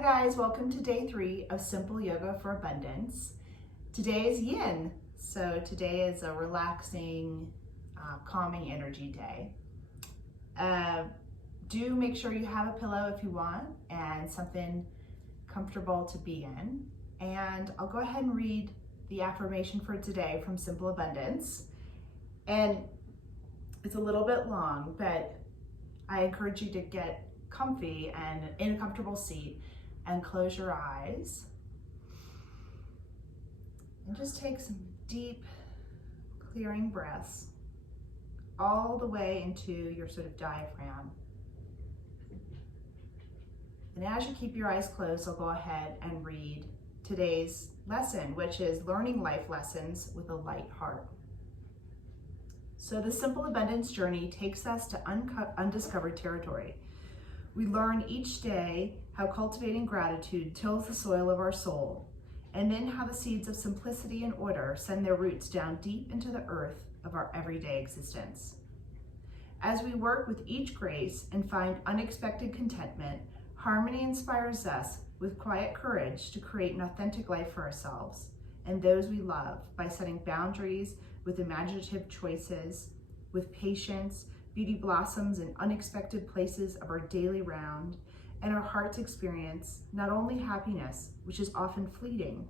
guys, welcome to day 3 of Simple Yoga for Abundance. Today is Yin, so today is a relaxing, calming energy day. Do make sure you have a pillow if you want and something comfortable to be in. And I'll go ahead and read the affirmation for today from Simple Abundance. And it's a little bit long, but I encourage you to get comfy and in a comfortable seat and close your eyes and just take some deep clearing breaths all the way into your sort of diaphragm. And as you keep your eyes closed, I'll go ahead and read today's lesson, which is learning life lessons with a light heart. So the Simple Abundance journey takes us to undiscovered territory. We learn each day how cultivating gratitude tills the soil of our soul, and then how the seeds of simplicity and order send their roots down deep into the earth of our everyday existence. As we work with each grace and find unexpected contentment, harmony inspires us with quiet courage to create an authentic life for ourselves and those we love by setting boundaries with imaginative choices, with patience. Beauty blossoms in unexpected places of our daily round, and our hearts experience not only happiness, which is often fleeting,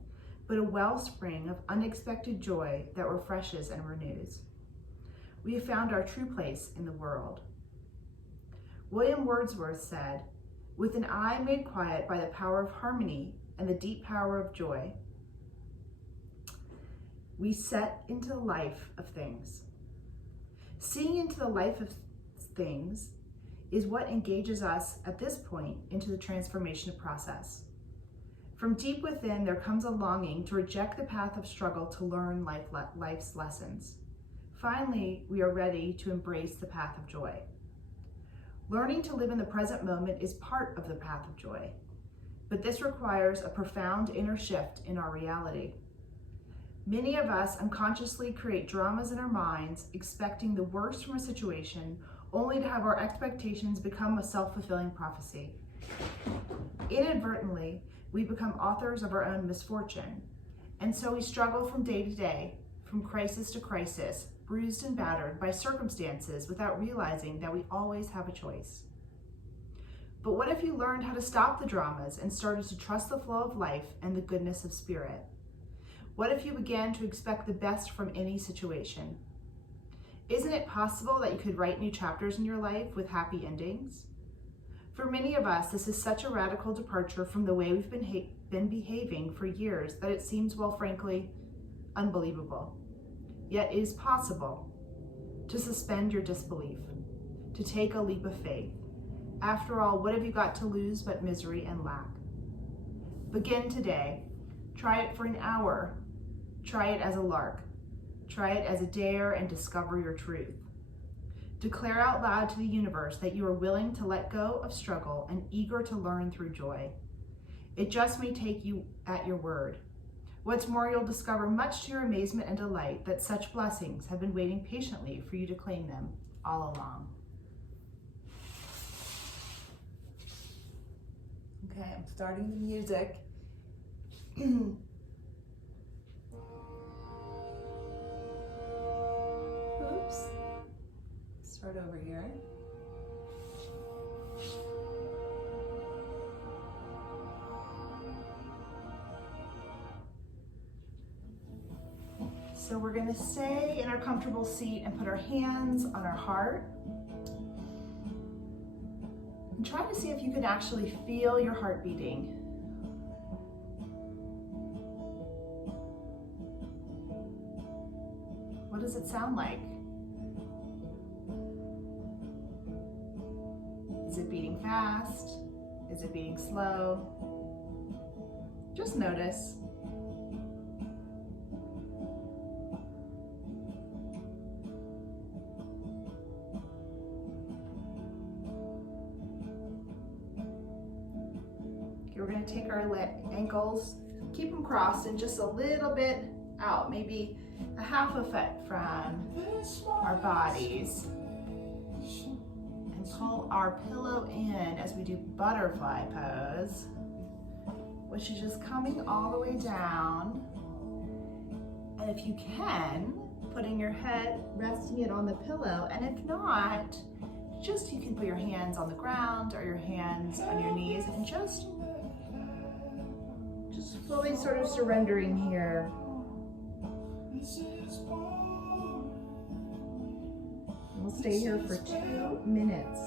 but a wellspring of unexpected joy that refreshes and renews. We have found our true place in the world. William Wordsworth said, "With an eye made quiet by the power of harmony and the deep power of joy, we set into the life of things." Seeing into the life of things is what engages us at this point into the transformation process. From deep within, there comes a longing to reject the path of struggle to learn life's lessons. Finally, we are ready to embrace the path of joy. Learning to live in the present moment is part of the path of joy, but this requires a profound inner shift in our reality. Many of us unconsciously create dramas in our minds, expecting the worst from a situation, only to have our expectations become a self-fulfilling prophecy. Inadvertently, we become authors of our own misfortune, and so we struggle from day to day, from crisis to crisis, bruised and battered by circumstances without realizing that we always have a choice. But what if you learned how to stop the dramas and started to trust the flow of life and the goodness of spirit? What if you began to expect the best from any situation? Isn't it possible that you could write new chapters in your life with happy endings? For many of us, this is such a radical departure from the way we've been behaving for years that it seems, well, frankly, unbelievable. Yet it is possible to suspend your disbelief, to take a leap of faith. After all, what have you got to lose but misery and lack? Begin today. Try it for an hour. Try it as a lark. Try it as a dare and discover your truth. Declare out loud to the universe that you are willing to let go of struggle and eager to learn through joy. It just may take you at your word. What's more, you'll discover much to your amazement and delight that such blessings have been waiting patiently for you to claim them all along. Okay, I'm starting the music. Oops. Start over here. So we're going to stay in our comfortable seat and put our hands on our heart. And try to see if you can actually feel your heart beating. What does it sound like? Is it beating fast? Is it beating slow? Just notice. Okay, we're going to take our ankles, keep them crossed and just a little bit out, maybe a half a foot from our bodies. And pull our pillow in as we do butterfly pose. which is just coming all the way down. And if you can, putting your head, resting it on the pillow. And if not, just you can put your hands on the ground or your hands on your knees and just fully sort of surrendering here. We'll stay here for 2 minutes.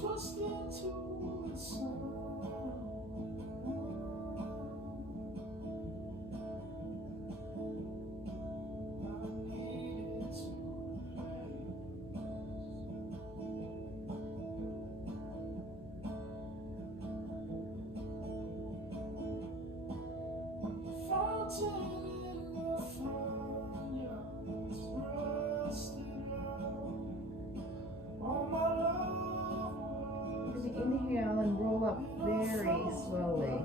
Twist into the sun. Inhale and roll up very slowly.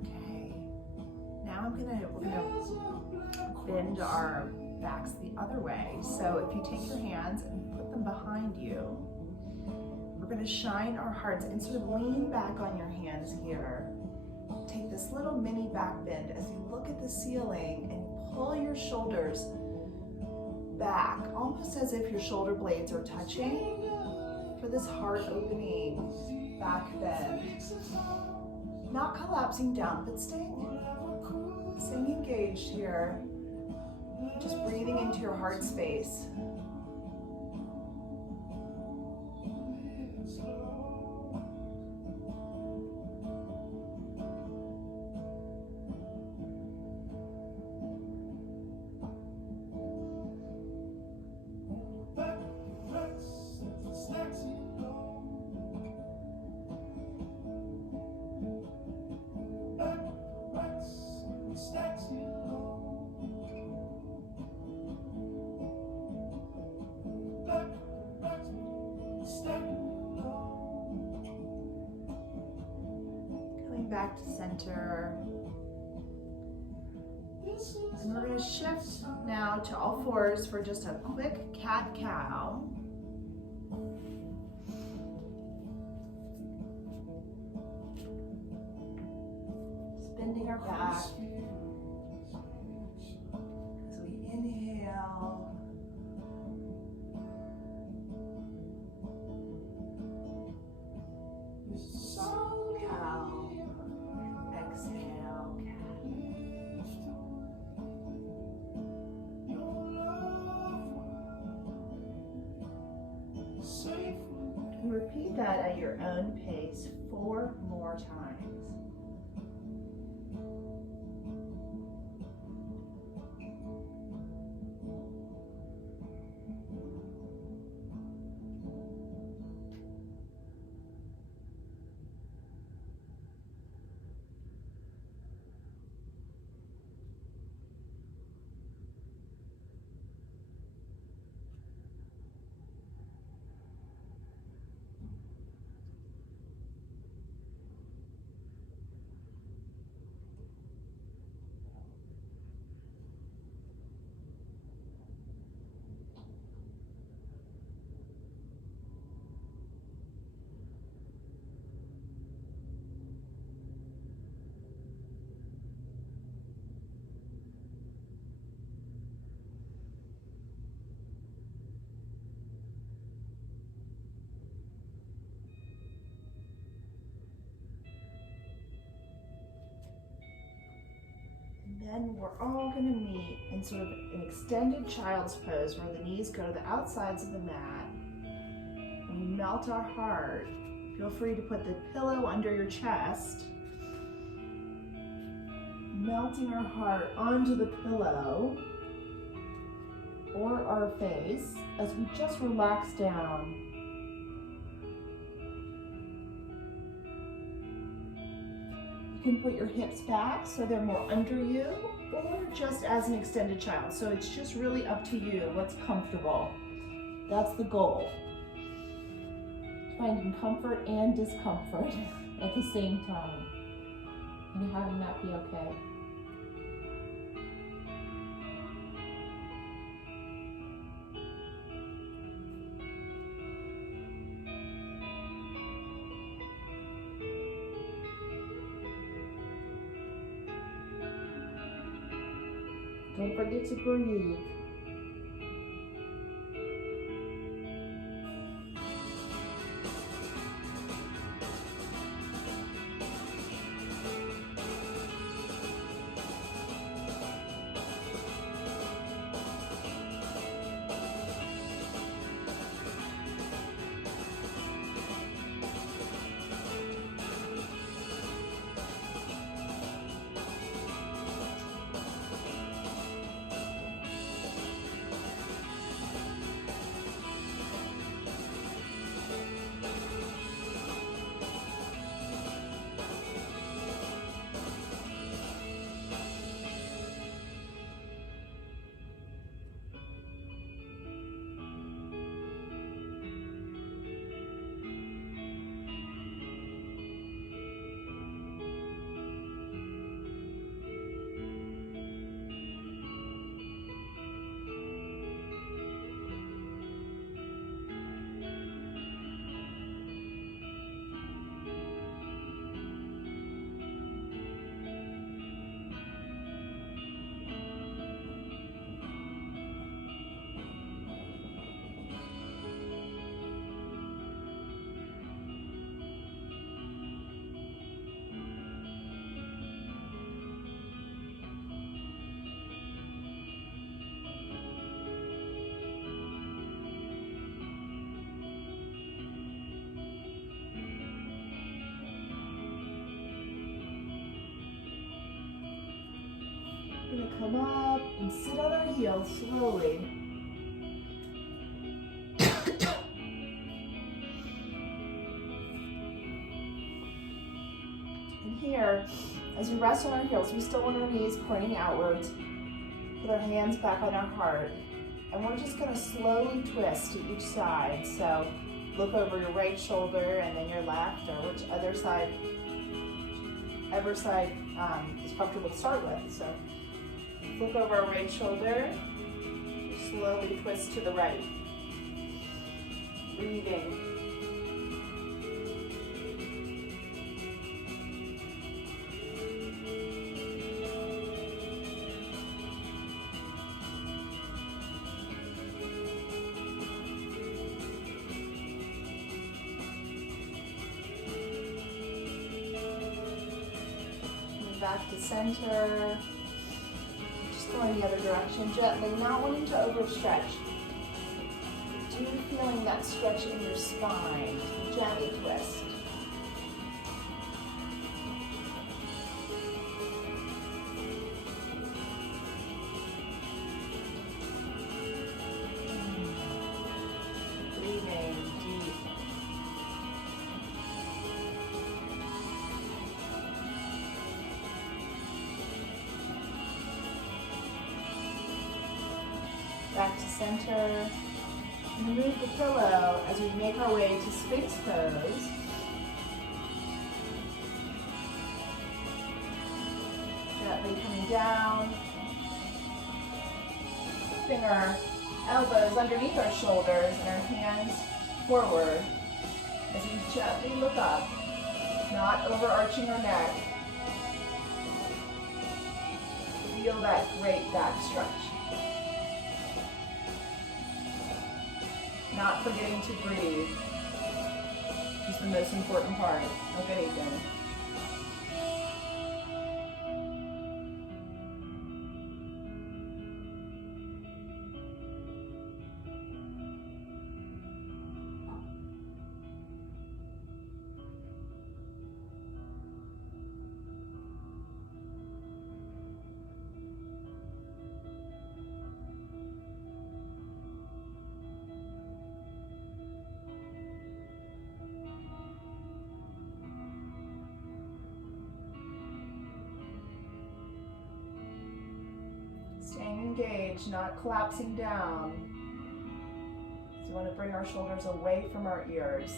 Okay. Now we're gonna bend our backs the other way. So if you take your hands and put them behind you, we're going to shine our hearts and sort of lean back on your hands here. Take this little mini back bend as you look at the ceiling and pull your shoulders back, almost as if your shoulder blades are touching for this heart opening back bend. Not collapsing down, but staying engaged here. Just breathing into your heart space. Back to center. And we're going to shift now to all fours for just a quick cat-cow. Just bending our back as we inhale. Cow. Exhale, cat. And repeat that at your own pace 4 more times. then we're all going to meet in sort of an extended child's pose where the knees go to the outsides of the mat. We melt our heart. Feel free to put the pillow under your chest. Melting our heart onto the pillow or our face as we just relax down. You can put your hips back so they're more under you, or just as an extended child. So it's just really up to you what's comfortable. That's the goal. Finding comfort and discomfort at the same time, and having that be okay. Don't forget to breathe. We're going to come up and sit on our heels slowly. And here, as we rest on our heels, we still want our knees pointing outwards with our hands back on our heart. And we're just going to slowly twist to each side. So look over your right shoulder and then your left, or whichever side is comfortable to start with. So look over our right shoulder, slowly twist to the right. Breathing. Move back to center. Going the other direction gently, not wanting to overstretch. Do feeling that stretch in your spine. Gently twist. Breathing deep. Back to center. And move the pillow as we make our way to Sphinx pose. Gently coming down. Keeping our elbows underneath our shoulders and our hands forward as we gently look up, not overarching our neck. Feel that great back stretch. Not forgetting to breathe is the most important part of anything. stage, not collapsing down. So we want to bring our shoulders away from our ears.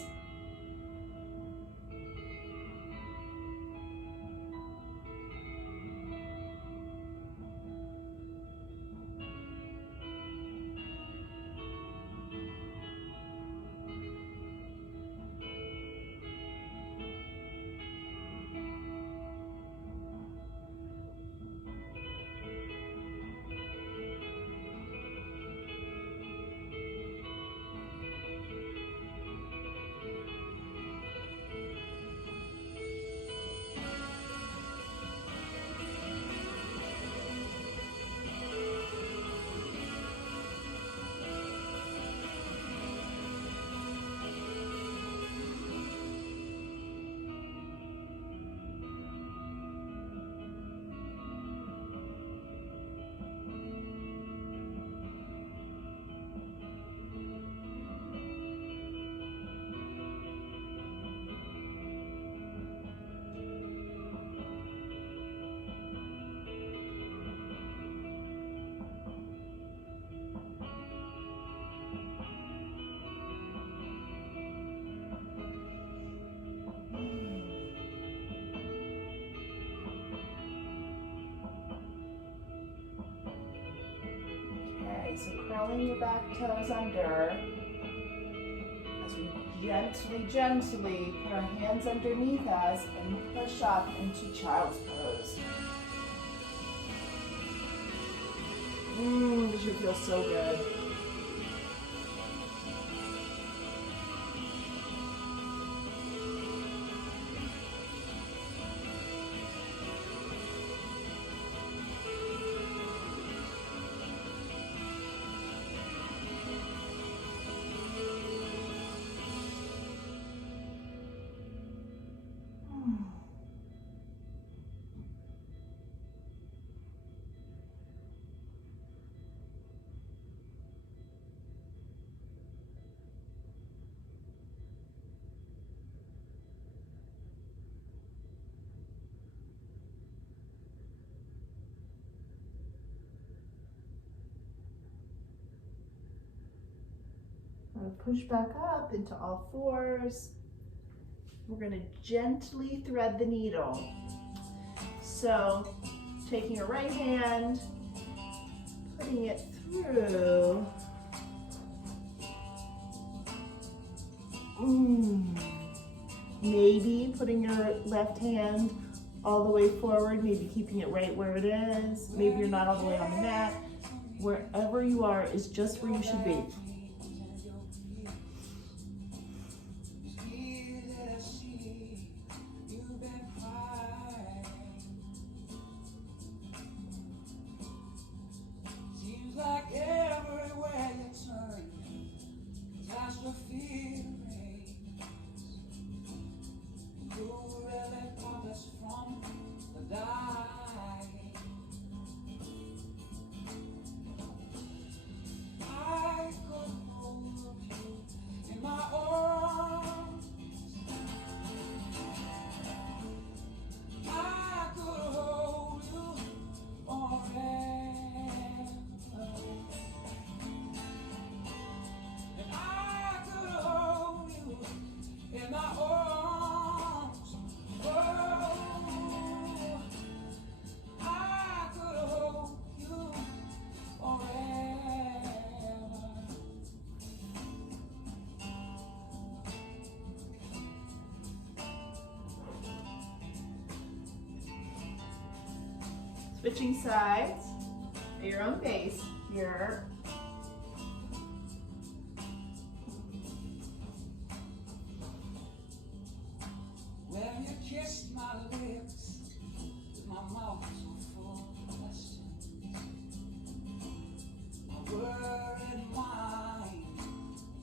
So curling your back toes under as we gently put our hands underneath us and push up into child's pose. This should feel so good. Push back up into all fours. We're going to gently thread the needle. So taking your right hand, putting it through. Maybe putting your left hand all the way forward, maybe keeping it right where it is. Maybe you're not all the way on the mat. Wherever you are is just where you should be. Switching sides at your own pace here. When you kissed my lips, my mouth so full of questions, my worried mind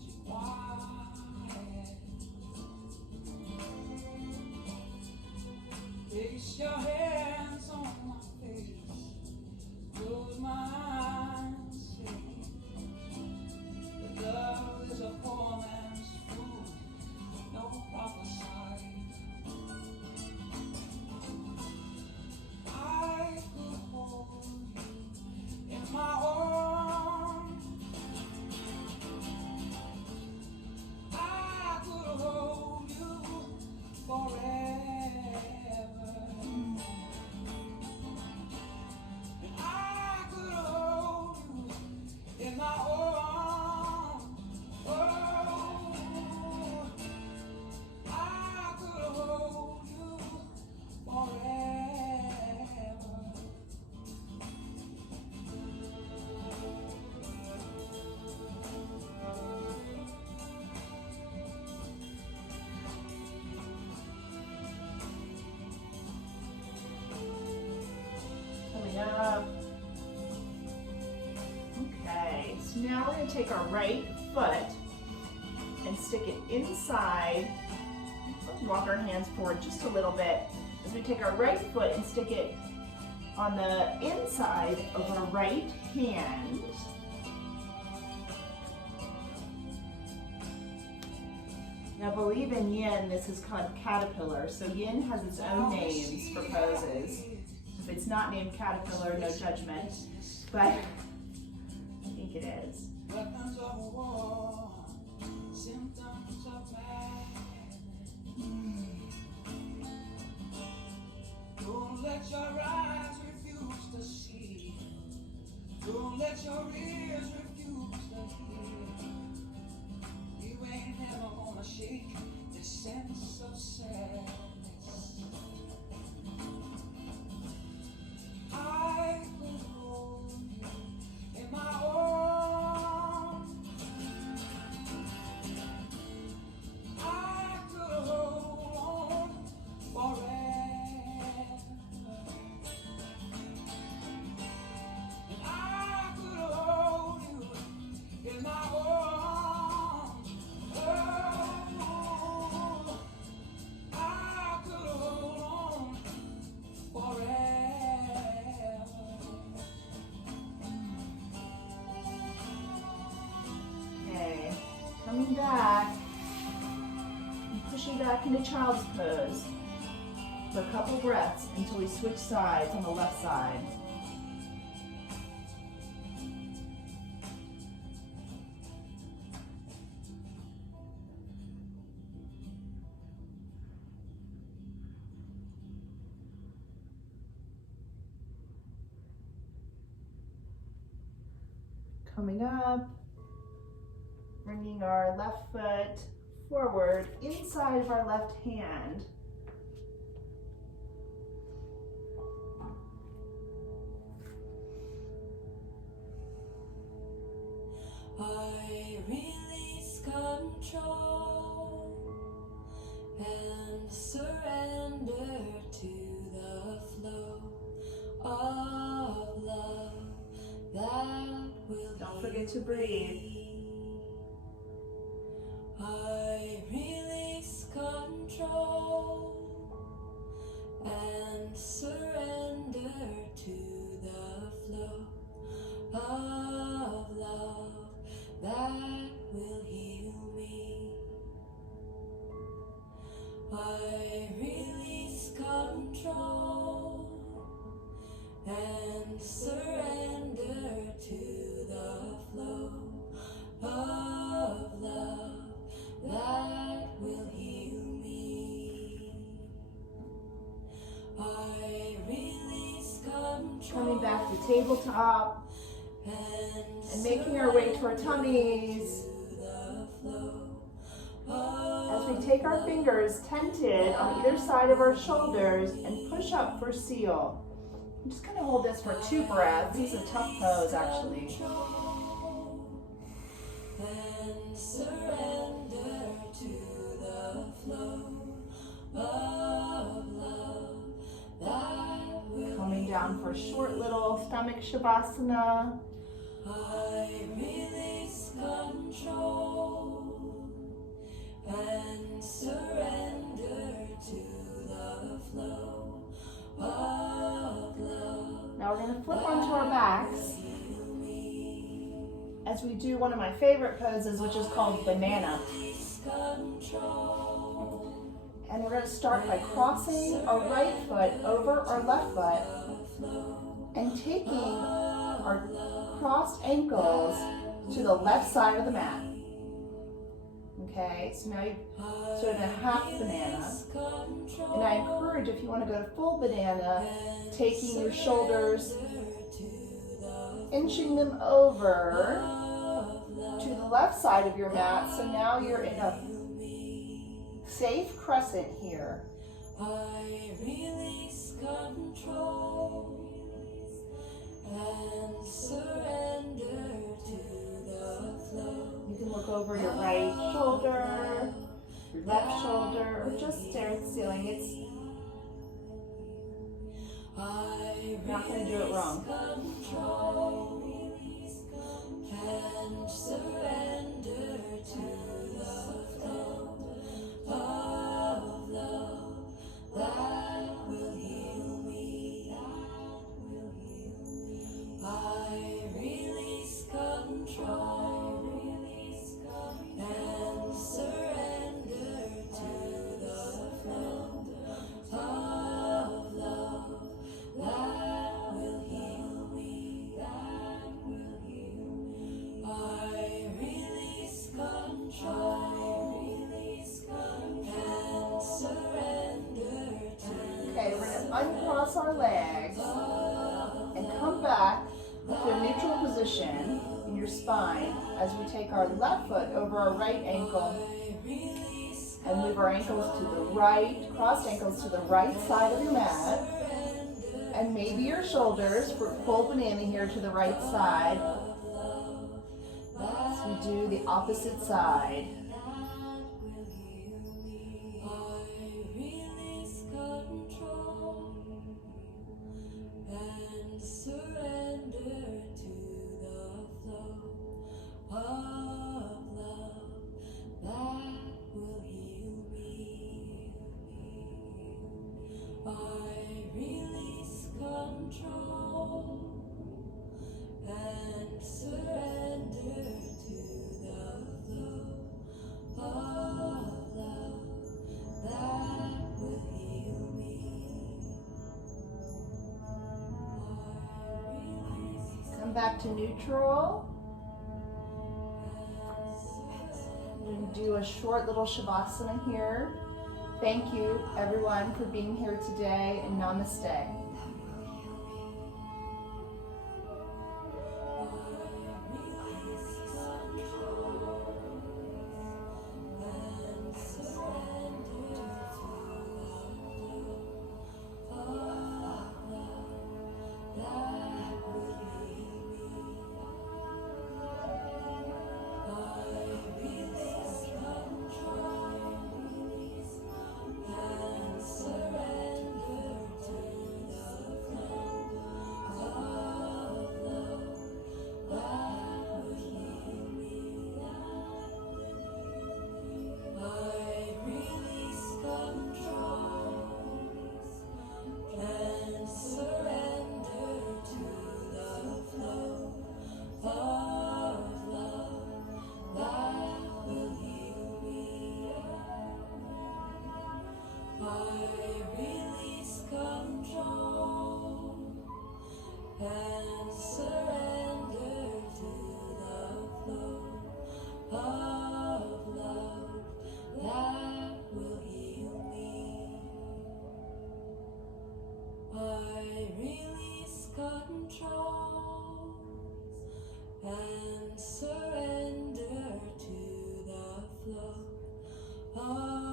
too quiet. Place your hands on my face, close my eyes, say that love is a poor man's food, no prophesy. I could hold you in my arms. take our right foot and stick it inside. Let's walk our hands forward just a little bit. As we take our right foot and stick it on the inside of our right hand. Now believe in yin, this is called caterpillar. So yin has its own names for poses. If it's not named caterpillar, no judgment, but I think it is. Weapons of war, symptoms of madness. Don't let your eyes refuse to see. Don't let your ears refuse to hear. You ain't never gonna shake this sense of sadness. I could hold you in my arms. I could hold on forever. And I could hold you in my arms. Oh, I could hold on forever. Okay, coming back and pushing back into child's pose for a couple breaths until we switch sides on the left side. Coming up, bringing our left foot forward inside of our left hand. I release control and surrender to the flow of love that will Don't forget to breathe. I release control and surrender to the flow of love that will heal me. I release control and surrender to the flow of love that will heal me. I release control. Coming back to tabletop and making our way to our tummies. As we take our fingers tented on either side of our shoulders and push up for seal. I'm just going to hold this for 2 breaths. This is a tough pose, actually. And surrender to the flow of love that will. Coming down for a short little stomach shavasana. I release control and surrender to the flow of love. Now we're going to flip onto our backs as we do one of my favorite poses, which is called banana. And we're going to start by crossing our right foot over our left foot and taking our crossed ankles to the left side of the mat. Okay, so now you've sort of a half banana. And I encourage, if you want to go to full banana, taking your shoulders, inching them over to the left side of your mat. So now you're in a safe crescent here. I release control and surrender to the flow. You can look over your right shoulder, your left shoulder, or just stare at the ceiling. You're not going to do it wrong. Control and and surrender to the flow of love that will heal me. I release control and surrender to the flow of love that will heal me. I release control and surrender to Okay, we're going to uncross our legs and come back to a neutral position in your spine as we take our left foot over our right ankle and move our ankles to the right, crossed ankles to the right side of your mat. And maybe your shoulders for full banana here to the right side. So we do the opposite side. and surrender to the flow of love that will heal me. I release control and surrender to the flow of love that will heal me. Come back to neutral. And do a short little shavasana here. Thank you everyone for being here today, and namaste. And surrender to the flow of love that will heal me. I release control and surrender to the flow of